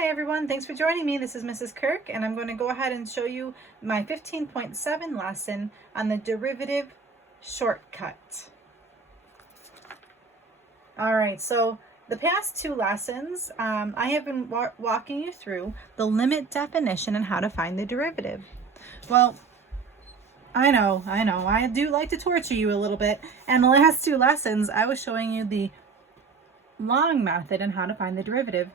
Hi everyone, thanks for joining me. This is Mrs. Kirk and I'm going to go ahead and show you my 15.7 lesson on the derivative shortcut. Alright, so the past two lessons I have been walking you through the limit definition and how to find the derivative. Well, I know, I do like to torture you a little bit, and the last two lessons I was showing you the long method and how to find the derivative.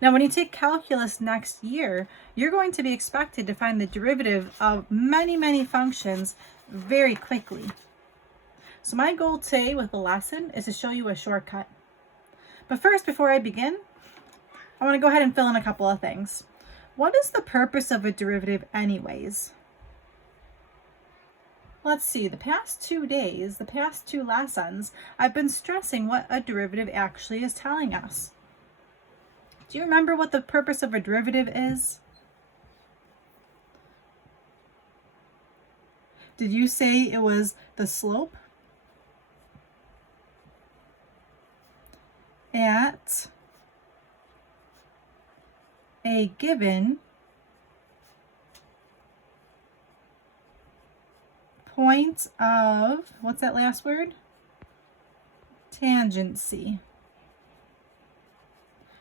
Now, when you take calculus next year, you're going to be expected to find the derivative of many functions very quickly. So my goal today with the lesson is to show you a shortcut. But first, before I begin, I want to go ahead and fill in a couple of things. What is the purpose of a derivative anyways? Let's see, the past 2 days, the past two lessons, I've been stressing what a derivative actually is telling us. Do you remember what the purpose of a derivative is? Did you say it was the slope at a given point of, what's that last word? Tangency.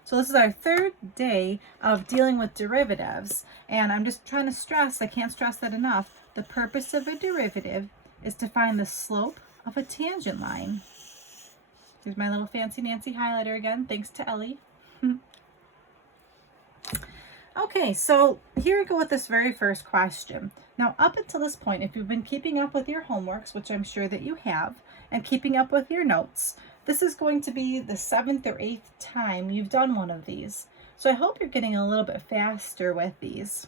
So this is our third day of dealing with derivatives, and I'm just trying to stress, I can't stress that enough, the purpose of a derivative is to find the slope of a tangent line. Here's my little fancy Nancy highlighter again, thanks to Ellie. Okay, so here we go with this very first question. Now, up until this point, if you've been keeping up with your homeworks, which I'm sure that you have, and keeping up with your notes, this is going to be the 7th or 8th time you've done one of these. So I hope you're getting a little bit faster with these.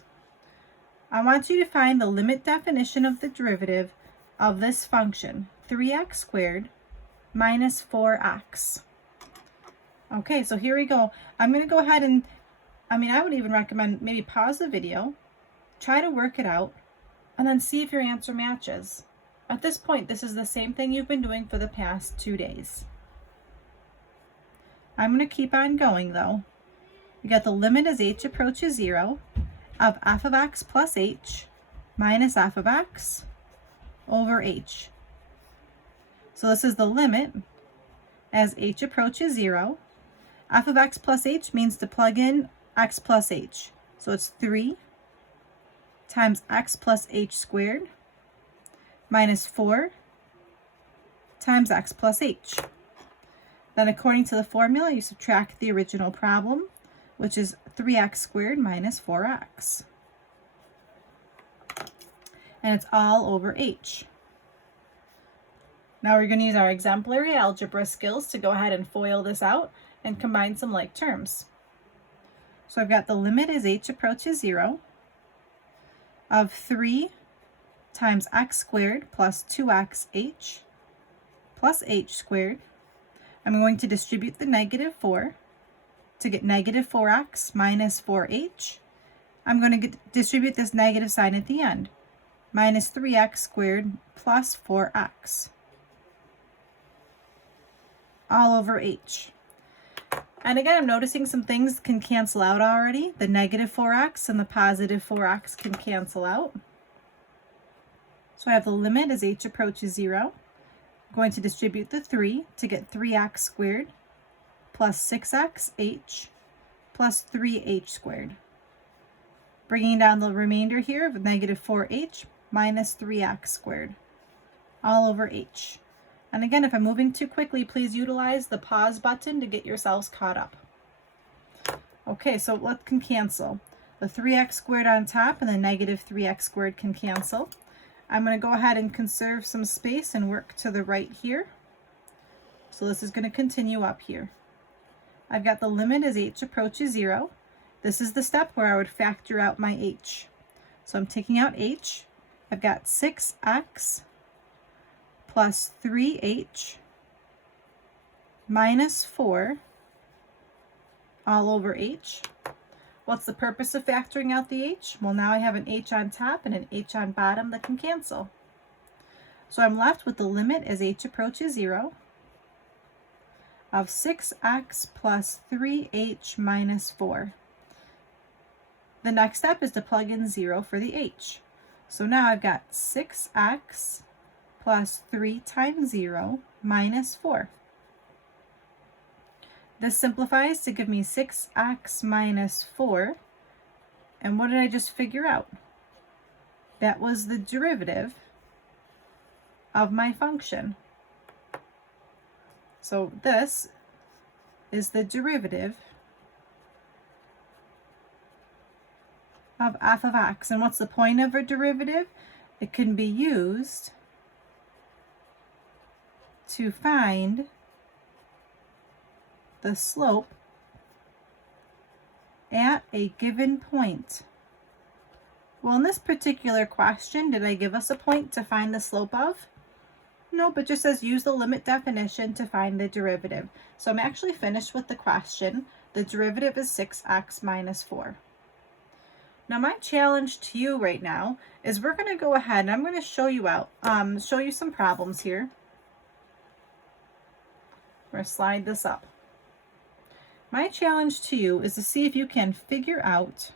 I want you to find the limit definition of the derivative of this function, 3x squared minus 4x. Okay, so here we go. I'm going to go ahead and, I would even recommend maybe pause the video, try to work it out, and then see if your answer matches. At this point, this is the same thing you've been doing for the past 2 days. I'm going to keep on going though. We got the limit as h approaches 0 of f of x plus h minus f of x over h. So this is the limit as h approaches 0. F of x plus h means to plug in x plus h. So it's 3 times x plus h squared minus 4 times x plus h. Then according to the formula, you subtract the original problem, which is 3x squared minus 4x. And it's all over h. Now we're going to use our exemplary algebra skills to go ahead and FOIL this out and combine some like terms. So I've got the limit as h approaches 0 of 3 times x squared plus 2xh plus h squared. I'm going to distribute the negative 4 to get negative 4x minus 4h. I'm going to distribute this negative sign at the end, minus 3x squared plus 4x, all over h. And again, I'm noticing some things can cancel out already. The negative 4x and the positive 4x can cancel out. So I have the limit as h approaches 0. I'm going to distribute the 3 to get 3x squared plus 6xh plus 3h squared. Bringing down the remainder here of negative 4h minus 3x squared, all over h. And again, if I'm moving too quickly, please utilize the pause button to get yourselves caught up. Okay, so what can cancel? The 3x squared on top and the negative 3x squared can cancel. I'm going to go ahead and conserve some space and work to the right here. So this is going to continue up here. I've got the limit as h approaches 0. This is the step where I would factor out my h. So I'm taking out h. I've got 6x plus 3h minus 4 all over h. What's the purpose of factoring out the h? Well, now I have an h on top and an h on bottom that can cancel. So I'm left with the limit as h approaches 0 of 6x plus 3h minus 4. The next step is to plug in 0 for the h. So now I've got 6x plus 3 times 0 minus 4. This simplifies to give me 6x minus 4. And what did I just figure out? That was the derivative of my function. So this is the derivative of f of x. And what's the point of a derivative? It can be used to find the slope at a given point. Well, in this particular question, did I give us a point to find the slope of? No, but just says use the limit definition to find the derivative. So I'm actually finished with the question. The derivative is 6x minus 4. Now my challenge to you right now is we're going to go ahead and I'm going to show you some problems here. We're going to slide this up. My challenge to you is to see if you can figure out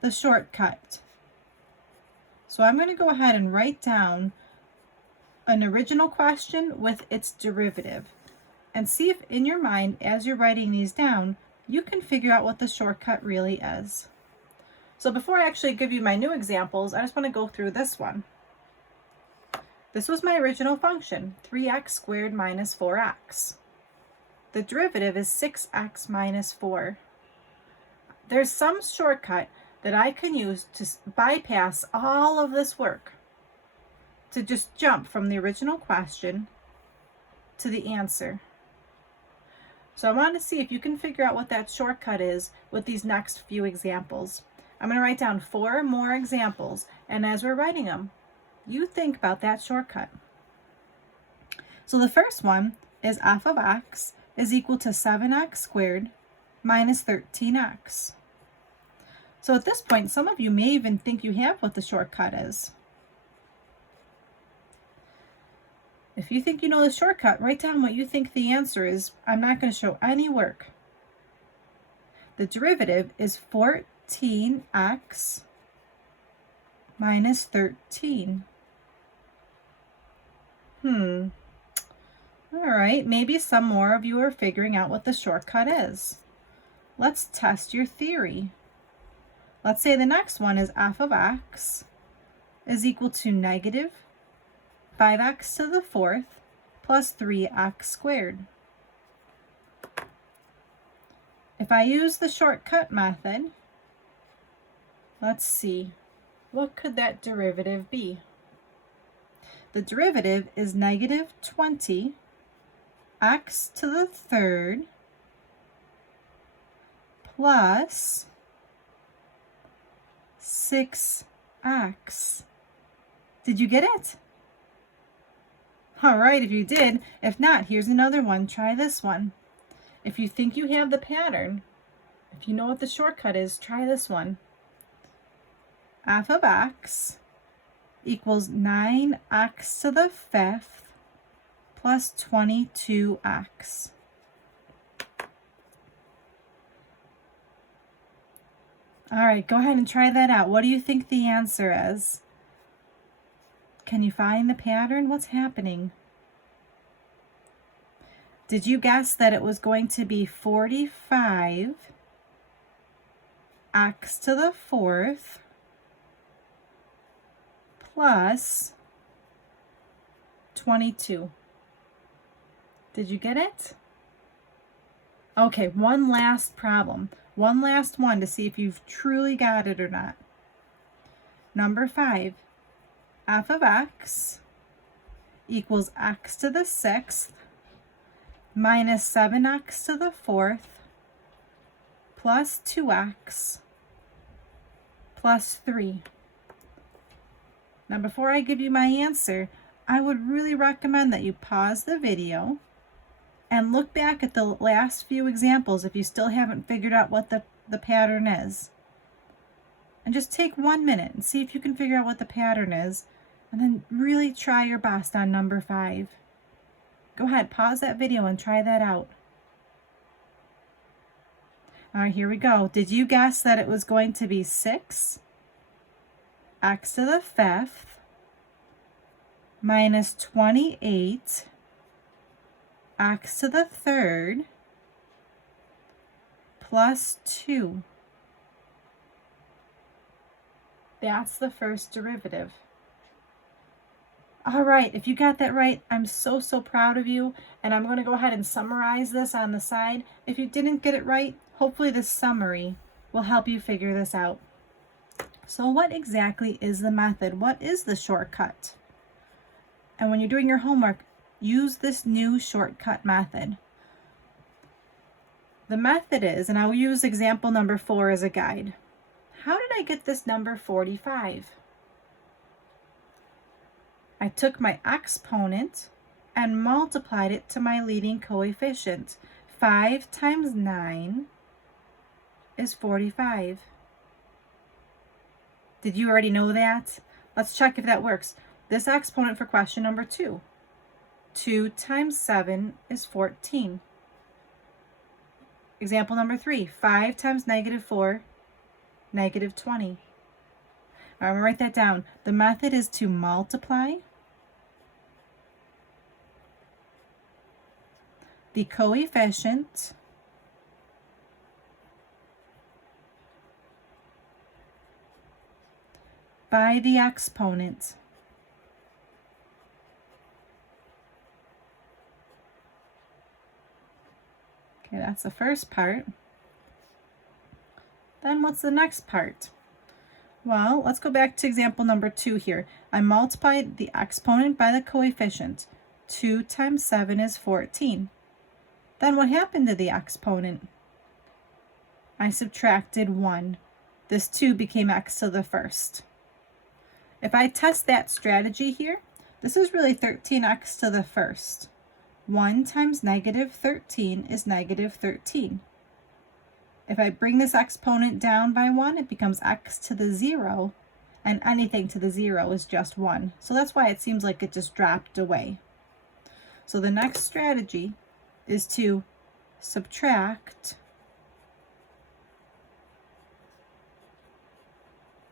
the shortcut. So I'm going to go ahead and write down an original question with its derivative and see if in your mind as you're writing these down you can figure out what the shortcut really is. So before I actually give you my new examples, I just want to go through this one. This was my original function, 3x squared minus 4x. The derivative is 6x minus 4. There's some shortcut that I can use to bypass all of this work, to just jump from the original question to the answer. So I want to see if you can figure out what that shortcut is with these next few examples. I'm going to write down 4 more examples, and as we're writing them, you think about that shortcut. So the first one is f of x is equal to 7x squared minus 13x. So at this point, some of you may even think you have what the shortcut is. If you think you know the shortcut, write down what you think the answer is. I'm not going to show any work. The derivative is 14x minus 13. All right, maybe some more of you are figuring out what the shortcut is. Let's test your theory. Let's say the next one is f of x is equal to negative 5x to the 4th plus 3x squared. If I use the shortcut method, let's see, what could that derivative be? The derivative is negative 20 x to the 3rd plus 6x. Did you get it? All right, if you did. If not, here's another one. Try this one. If you think you have the pattern, if you know what the shortcut is, try this one. F of x equals 9x to the 5th plus 22x. All right, go ahead and try that out. What do you think the answer is? Can you find the pattern? What's happening? Did you guess that it was going to be 45 x to the 4th plus 22? Did you get it? Okay, one last problem. One last one to see if you've truly got it or not. Number 5. F of x equals x to the 6th minus 7x to the 4th plus 2x plus 3. Now before I give you my answer, I would really recommend that you pause the video and look back at the last few examples if you still haven't figured out what the pattern is. And just take 1 minute and see if you can figure out what the pattern is, and then really try your best on number 5. Go ahead, pause that video and try that out. All right, here we go. Did you guess that it was going to be 6 x to the 5th minus 28 x to the 3rd plus 2? That's the first derivative. All right, if you got that right, I'm so proud of you. And I'm going to go ahead and summarize this on the side. If you didn't get it right, hopefully this summary will help you figure this out. So what exactly is the method? What is the shortcut? And when you're doing your homework, use this new shortcut method. The method is, and I'll use example number 4 as a guide. How did I get this number 45? I took my exponent and multiplied it to my leading coefficient. 5 times 9 is 45. Did you already know that? Let's check if that works. This exponent for question number 2. 2 times 7 is 14. Example number 3. 5 times -4, -20. I'm going to write that down. The method is to multiply the coefficient by the exponent. Okay, that's the first part. Then what's the next part? Well, let's go back to example number 2 here. I multiplied the exponent by the coefficient. 2 times 7 is 14. Then what happened to the exponent? I subtracted 1. This 2 became x to the 1st. If I test that strategy here, this is really 13x to the 1st. 1 times -13 is -13. If I bring this exponent down by 1, it becomes x to the 0, and anything to the 0 is just 1. So that's why it seems like it just dropped away. So the next strategy is to subtract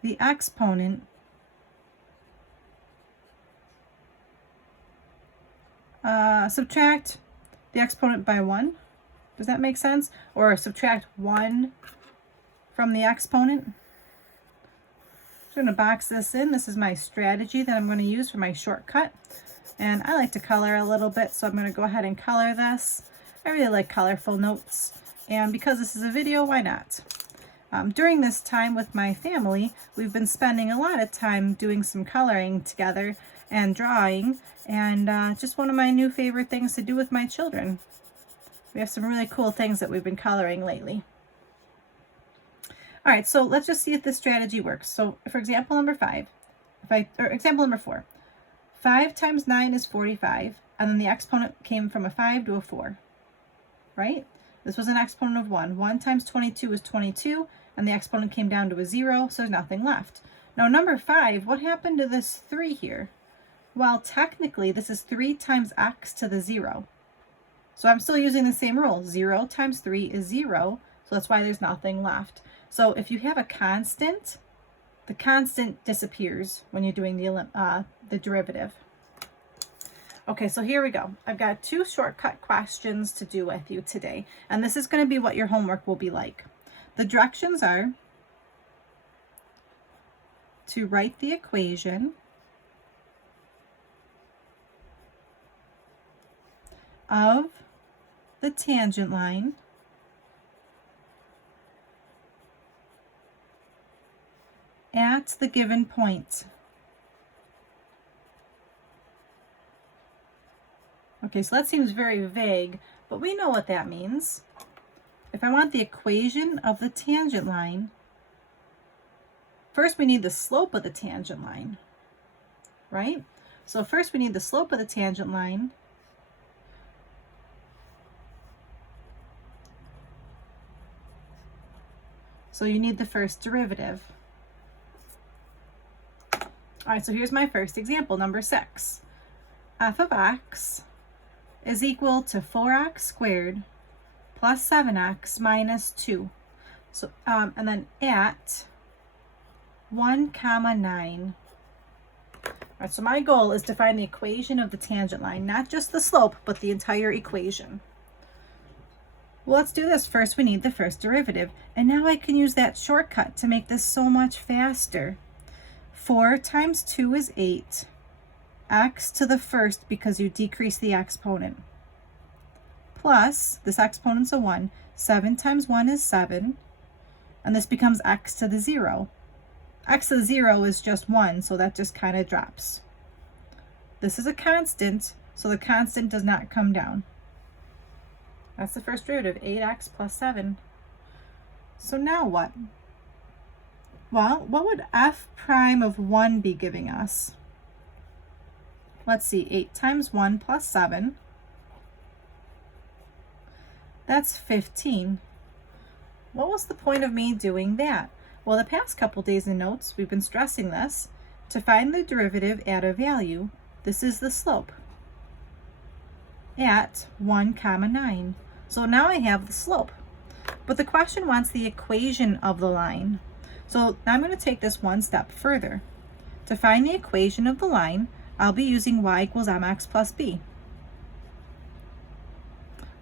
the exponent subtract the exponent by 1. Does that make sense? Or subtract 1 from the exponent. I'm going to box this in. This is my strategy that I'm going to use for my shortcut. And I like to color a little bit, so I'm going to go ahead and color this. I really like colorful notes. And because this is a video, why not? During this time with my family, we've been spending a lot of time doing some coloring together and drawing. And just one of my new favorite things to do with my children. We have some really cool things that we've been coloring lately. All right, so let's just see if this strategy works. So for example number 5, example number 4, 5 times 9 is 45, and then the exponent came from a 5 to a 4, right? This was an exponent of 1. 1 times 22 is 22, and the exponent came down to a 0, so there's nothing left. Now number 5, what happened to this 3 here? Well, technically, this is 3 times x to the 0. So I'm still using the same rule. 0 times 3 is 0, so that's why there's nothing left. So if you have a constant, the constant disappears when you're doing the derivative. Okay, so here we go. I've got 2 shortcut questions to do with you today, and this is going to be what your homework will be like. The directions are to write the equation of the tangent line at the given point. Okay, so that seems very vague, but we know what that means. If I want the equation of the tangent line, first we need the slope of the tangent line, right? So first we need the slope of the tangent line. So you need the first derivative. All right, so here's my first example, number 6. F of x is equal to 4x squared plus 7x minus 2. So, and then at 1, 9. All right, so my goal is to find the equation of the tangent line, not just the slope, but the entire equation. Well, let's do this. First, we need the first derivative. And now I can use that shortcut to make this so much faster. 4 times 2 is 8. X to the first, because you decrease the exponent. Plus, this exponent's a 1. 7 times 1 is 7. And this becomes x to the 0. X to the 0 is just 1, so that just kind of drops. This is a constant, so the constant does not come down. That's the first derivative, 8x plus 7. So now what? Well, what would f prime of 1 be giving us? Let's see, 8 times 1 plus 7. That's 15. What was the point of me doing that? Well, the past couple days in notes, we've been stressing this. To find the derivative at a value, this is the slope at 1, 9. So now I have the slope. But the question wants the equation of the line. So I'm going to take this one step further. To find the equation of the line, I'll be using y equals mx plus b.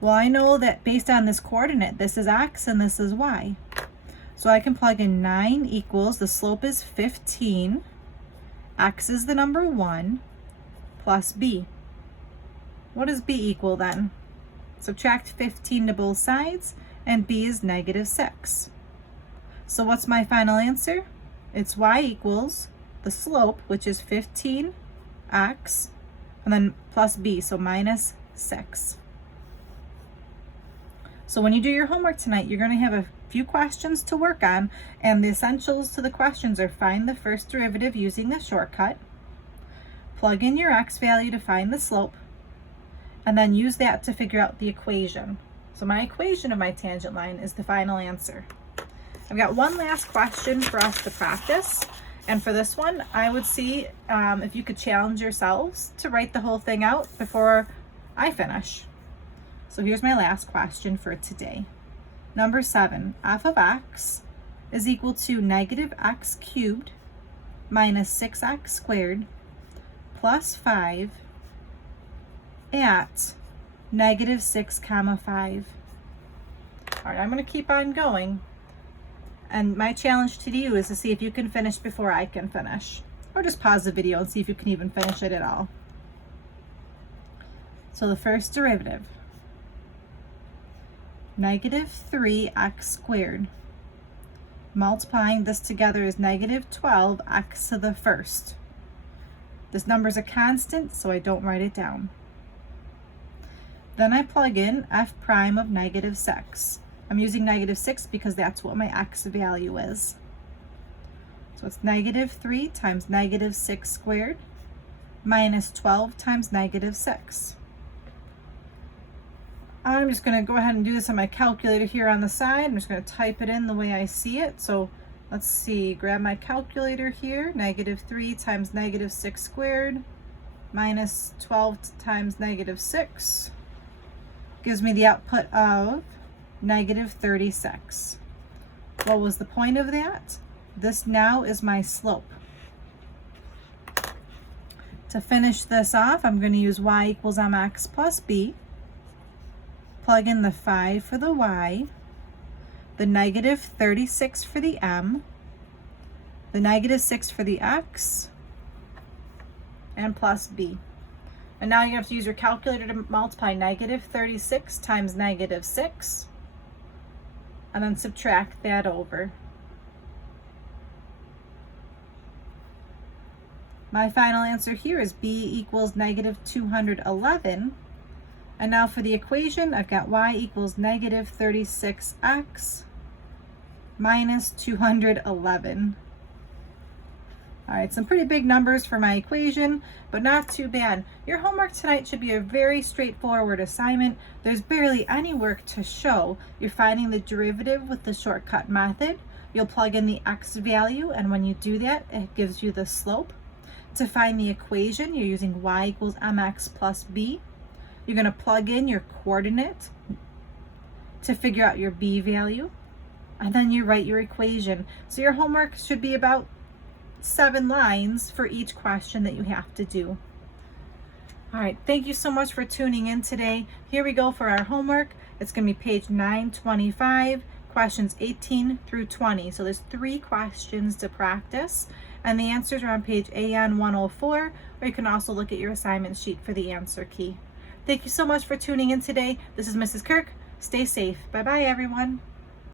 Well, I know that based on this coordinate, this is x and this is y. So I can plug in 9 equals, the slope is 15, x is the number 1, plus b. What does b equal then? Subtract 15 to both sides, and b is -6. So what's my final answer? It's y equals the slope, which is 15x, and then plus b, so -6. So when you do your homework tonight, you're going to have a few questions to work on, and the essentials to the questions are find the first derivative using the shortcut, plug in your x value to find the slope, and then use that to figure out the equation. So my equation of my tangent line is the final answer. I've got one last question for us to practice, and for this one, I would see if you could challenge yourselves to write the whole thing out before I finish. So here's my last question for today. Number 7, f of x is equal to -x cubed minus 6x squared plus 5 at -6, 5. All right, I'm going to keep on going. And my challenge to you is to see if you can finish before I can finish. Or just pause the video and see if you can even finish it at all. So the first derivative, -3x squared. Multiplying this together is -12x to the first. This number is a constant, so I don't write it down. Then I plug in f prime of -6. I'm using -6 because that's what my x value is. So it's -3 times -6 squared minus 12 times -6. I'm just going to go ahead and do this on my calculator here on the side. I'm just going to type it in the way I see it. So let's see, grab my calculator here. -3 times -6 squared minus 12 times -6 gives me the output of -36. What was the point of that? This now is my slope. To finish this off, I'm going to use y equals mx plus b. Plug in the 5 for the y, the -36 for the m, the -6 for the x, and plus b. And now you have to use your calculator to multiply -36 times -6, and then subtract that over. My final answer here is b equals -211. And now for the equation, I've got y equals -36x minus 211. All right, some pretty big numbers for my equation, but not too bad. Your homework tonight should be a very straightforward assignment. There's barely any work to show. You're finding the derivative with the shortcut method. You'll plug in the x value, and when you do that, it gives you the slope. To find the equation, you're using y equals mx plus b. You're going to plug in your coordinate to figure out your b value. and then you write your equation. So your homework should be about 7 lines for each question that you have to do. All right, thank you so much for tuning in today. Here we go for our homework. It's going to be page 925, questions 18 through 20. So there's 3 questions to practice, and the answers are on page AN 104, or you can also look at your assignment sheet for the answer key. Thank you so much for tuning in today. This is Mrs. Kirk. Stay safe. Bye-bye, everyone.